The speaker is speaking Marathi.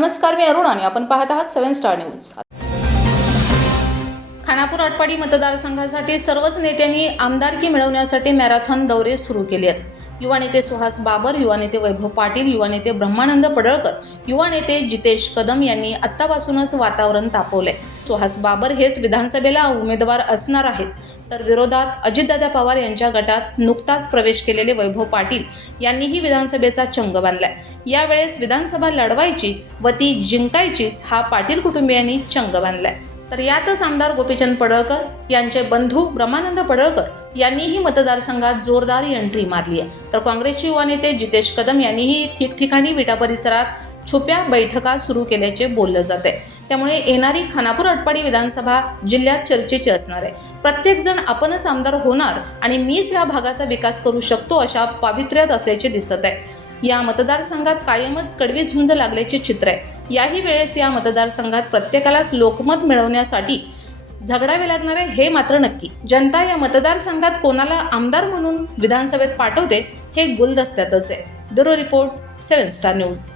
नमस्कार मी अरुण आणि आपण पाहत आहात seven star news. Khanapur Atpadi मतदारसंघासाठी सर्वच नेत्यांनी आमदारकी मिळवण्यासाठी मॅरेथॉन दौरे सुरू केले आहेत. युवा नेते सुहास बाबर युवा नेते वैभव पाटील युवा नेते ब्रह्मानंद पडळकर युवा नेते जितेश कदम यांनी आत्तापासूनच वातावरण तापवलंय. सुहास बाबर हेच विधानसभेला उमेदवार असणार आहेत. तर विरोधात अजितदादा पवार यांच्या गटात नुकताच प्रवेश केलेले वैभव पाटील यांनीही विधानसभेचा चंग बांधलाय. यावेळेस विधानसभा लढवायची व ती जिंकायचीच हा पाटील कुटुंबियांनी चंग बांधलाय. तर यातच आमदार गोपीचंद पडळकर यांचे बंधू ब्रह्मानंद पडळकर यांनीही मतदारसंघात जोरदार एंट्री मारली आहे तर काँग्रेसचे युवा नेते जितेश कदम यांनीही ठिकठिकाणी विटा परिसरात छुप्या बैठका सुरू केल्याचे बोललं जात आहे त्यामुळे येणारी खानापूर अटपाडी विधानसभा जिल्ह्यात चर्चेची असणार आहे. प्रत्येकजण आपणच आमदार होणार आणि मीच या भागाचा विकास करू शकतो अशा पावित्र्यात असल्याचे दिसत आहे. या मतदारसंघात कायमच कडवी झुंज लागल्याचे चित्र आहे. याही वेळेस या मतदारसंघात प्रत्येकालाच लोकमत मिळवण्यासाठी झगडावे लागणार आहे हे मात्र नक्की. जनता या मतदारसंघात कोणाला आमदार म्हणून विधानसभेत पाठवते हे गुलदस्त्यातच आहे. Bureau report seven star news.